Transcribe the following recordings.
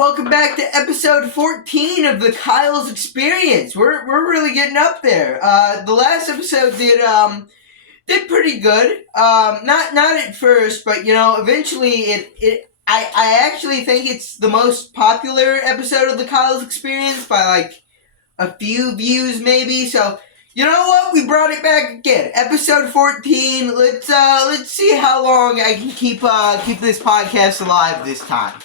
welcome back to episode 14 of the Kyle's Experience. We're really getting up there. The last episode did pretty good. Not at first, but eventually I actually think it's the most popular episode of the Kyle's Experience by like a few views maybe. So you know what? We brought it back again. Episode 14. Let's see how long I can keep this podcast alive this time.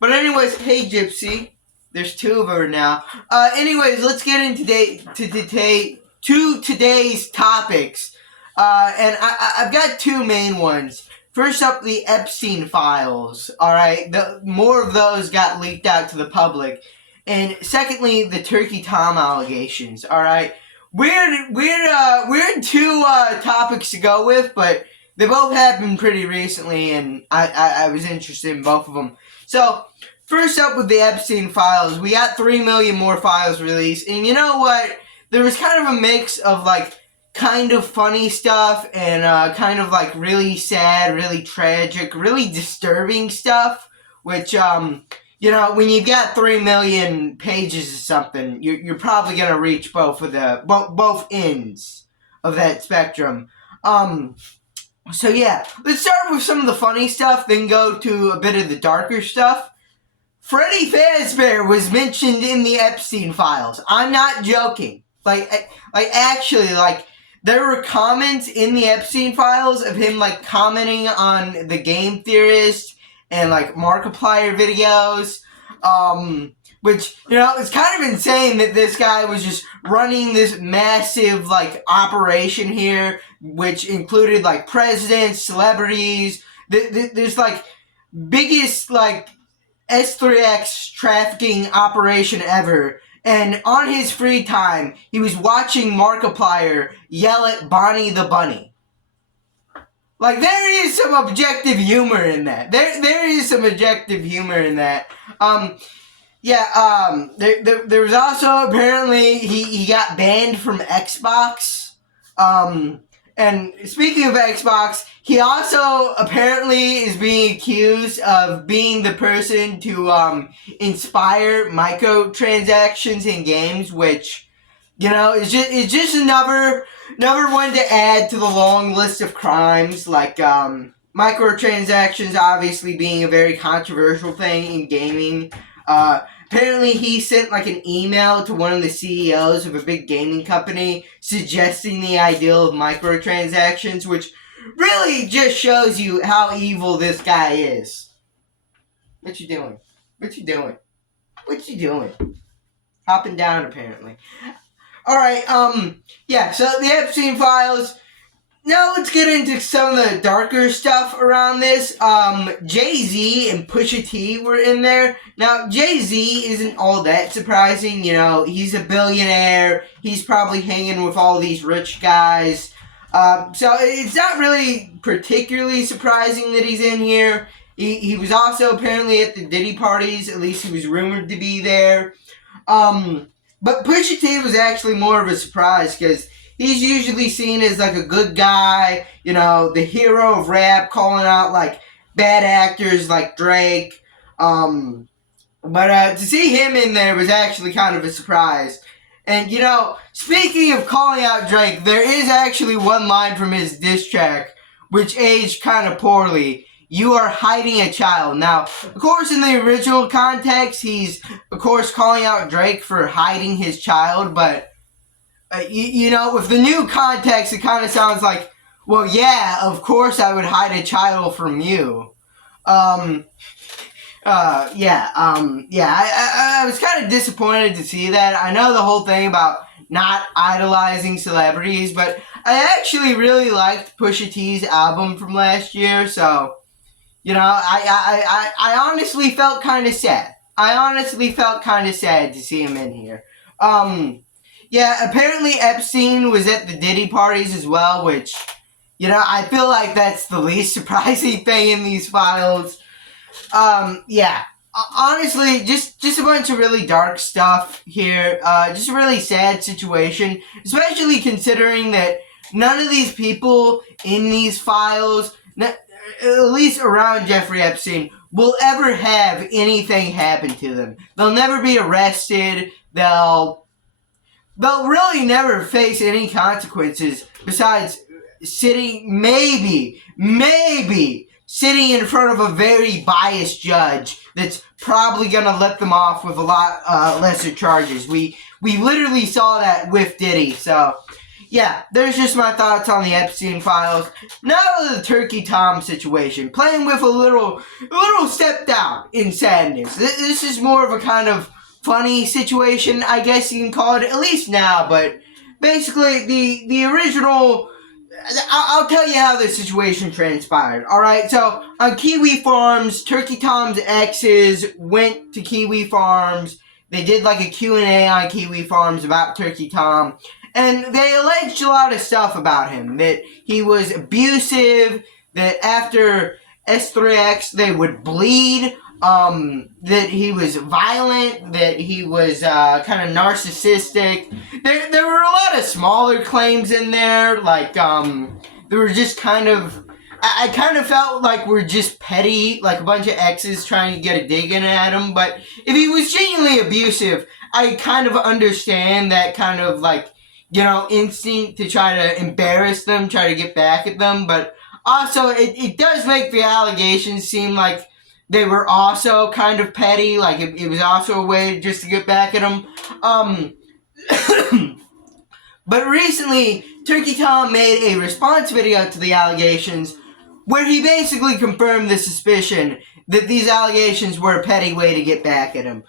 But anyways, hey Gypsy. There's two of her now. Anyways, let's get into today's topics. And I've got two main ones. First up, the Epstein files. Alright, more of those got leaked out to the public. And secondly, the Turkey Tom allegations. Alright. Weird two topics to go with, but they both happened pretty recently, and I was interested in both of them. So, first up with the Epstein files, we got 3 million more files released, and you know what? There was kind of a mix of, like, kind of funny stuff and kind of, like, really sad, really tragic, really disturbing stuff, which, when you've got 3 million pages or something, you're probably going to reach both ends of that spectrum. So yeah, let's start with some of the funny stuff, then go to a bit of the darker stuff. Freddy Fazbear was mentioned in the Epstein files. I'm not joking. Actually, there were comments in the Epstein files of him, commenting on the Game Theorist and, Markiplier videos. Which, it's kind of insane that this guy was just running this massive, operation here, which included, presidents, celebrities. There's, biggest, S3X trafficking operation ever. And on his free time, he was watching Markiplier yell at Bonnie the Bunny. There is some objective humor in that. There is some objective humor in that. There was also, apparently, he got banned from Xbox. And speaking of Xbox, he also apparently is being accused of being the person to inspire microtransactions in games, which, is just another one to add to the long list of crimes, microtransactions obviously being a very controversial thing in gaming. Apparently he sent an email to one of the CEOs of a big gaming company suggesting the idea of microtransactions, which really just shows you how evil this guy is. What you doing? Hopping down, apparently. Alright, so the Epstein files. Now let's get into some of the darker stuff around this. Jay-Z and Pusha T were in there. Now, Jay-Z isn't all that surprising. He's a billionaire. He's probably hanging with all these rich guys. So it's not really particularly surprising that he's in here. He was also apparently at the Diddy parties. At least he was rumored to be there. But Pusha T was actually more of a surprise because he's usually seen as a good guy, the hero of rap, calling out bad actors like Drake. But to see him in there was actually kind of a surprise. And speaking of calling out Drake, there is actually one line from his diss track which aged kind of poorly. You are hiding a child. Now, of course, in the original context, he's of course calling out Drake for hiding his child, but with the new context, it kind of sounds like, well, yeah, of course I would hide a child from you. I was kind of disappointed to see that. I know the whole thing about not idolizing celebrities, but I actually really liked Pusha T's album from last year, so, I honestly felt kind of sad. To see him in here. Apparently Epstein was at the Diddy parties as well, which, I feel like that's the least surprising thing in these files. Honestly, just a bunch of really dark stuff here. Just a really sad situation, especially considering that none of these people in these files, at least around Jeffrey Epstein, will ever have anything happen to them. They'll never be arrested. They'll really never face any consequences besides sitting, maybe sitting in front of a very biased judge that's probably gonna let them off with a lot lesser charges. We literally saw that with Diddy. So yeah, there's just my thoughts on the Epstein files. Now the Turkey Tom situation, playing with a little step down in sadness. This is more of a kind of funny situation, I guess you can call it, at least now. But basically, the original. I'll tell you how the situation transpired. All right, so on Kiwi Farms, Turkey Tom's exes went to Kiwi Farms. They did like a Q&A on Kiwi Farms about Turkey Tom, and they alleged a lot of stuff about him. That he was abusive, that after S3X they would bleed, that he was violent, that he was kind of narcissistic. There were a lot of smaller claims in there, like there were just kind of, I kind of felt like we're just petty, like a bunch of exes trying to get a dig in at him. But if he was genuinely abusive, I kind of understand that kind of like, you know, instinct to try to embarrass them, try to get back at them. But also, it does make the allegations seem like they were also kind of petty, like it was also a way just to get back at them. But recently, Turkey Tom made a response video to the allegations where he basically confirmed the suspicion that these allegations were a petty way to get back at him.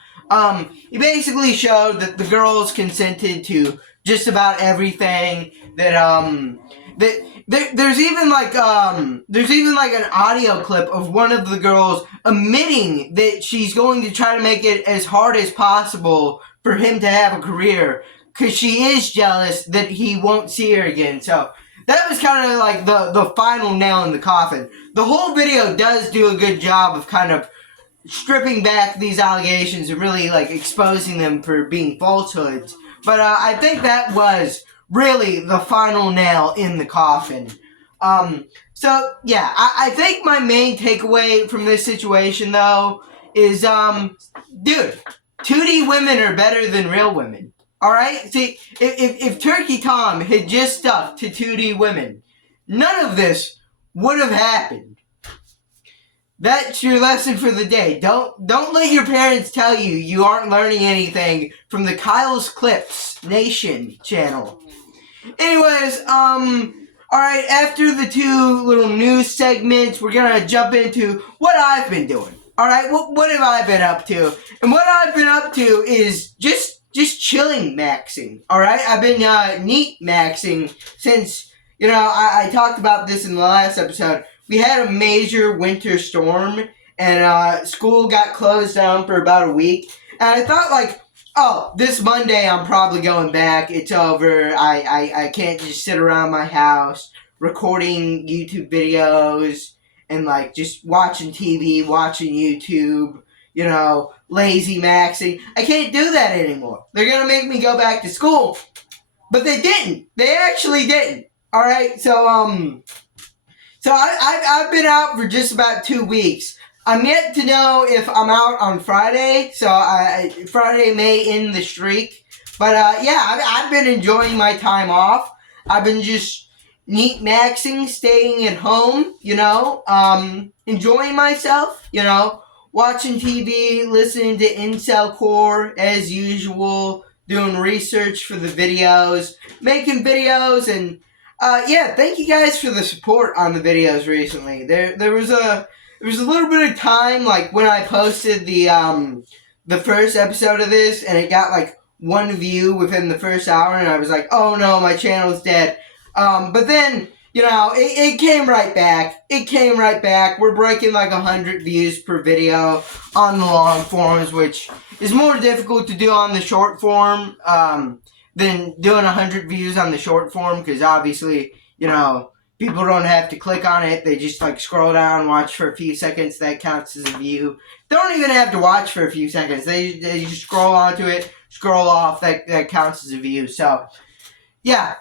He basically showed that the girls consented to just about everything, that there's even like an audio clip of one of the girls admitting that she's going to try to make it as hard as possible for him to have a career because she is jealous that he won't see her again. So that was kind of like the final nail in the coffin. The whole video does do a good job of kind of stripping back these allegations and really like exposing them for being falsehoods. But I think that was really the final nail in the coffin. So yeah, I think my main takeaway from this situation though is, dude, 2D women are better than real women. Alright? See, if Turkey Tom had just stuck to 2D women, none of this would have happened. That's your lesson for the day. Don't let your parents tell you you aren't learning anything from the Kyle's Clips Nation channel. Anyways, alright, after the two little news segments, we're gonna jump into what I've been doing. Alright, what have I been up to? And what I've been up to is just chilling maxing. Alright, I've been neat maxing since, you know, I talked about this in the last episode. We had a major winter storm, and school got closed down for about a week. And I thought, like, oh, this Monday I'm probably going back. It's over. I can't just sit around my house recording YouTube videos and, like, just watching TV, watching YouTube, you know, lazy maxing. I can't do that anymore. They're going to make me go back to school. But they didn't. They actually didn't. Alright, so I've been out for just about 2 weeks. I'm yet to know if I'm out on Friday, so Friday may end the streak. But yeah, I've been enjoying my time off. I've been just neat maxing, staying at home, you know, enjoying myself, you know, watching TV, listening to Incel Core as usual, doing research for the videos, making videos, and yeah, thank you guys for the support on the videos recently. There was a little bit of time, like, when I posted the first episode of this, and it got, like, 1 view within the first hour, and I was like, oh no, my channel's dead. But then, you know, it came right back. It came right back. We're breaking, like, 100 views per video on the long forms, which is more difficult to do on the short form, than doing 100 views on the short form, because obviously, you know, people don't have to click on it. They just, like, scroll down, watch for a few seconds. That counts as a view. They don't even have to watch for a few seconds. They just scroll onto it, scroll off. That counts as a view. So, yeah.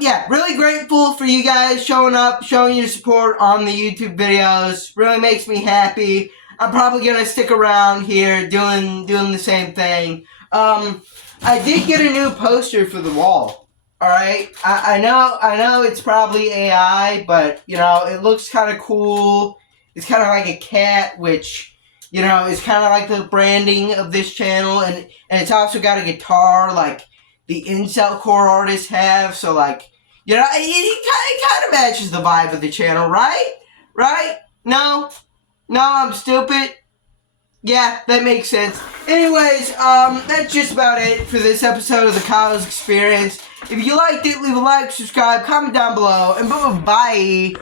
Yeah, really grateful for you guys showing up, showing your support on the YouTube videos. Really makes me happy. I'm probably gonna stick around here doing the same thing. I did get a new poster for the wall. All right, I know it's probably AI, but you know it looks kind of cool. It's kind of like a cat, which you know is kind of like the branding of this channel, and it's also got a guitar like the Incel Core artists have. So like you know it kind of matches the vibe of the channel, right? Right? No, no, I'm stupid. Yeah, that makes sense. Anyways, that's just about it for this episode of the Kyle's Experience. If you liked it, leave a like, subscribe, comment down below, and bye.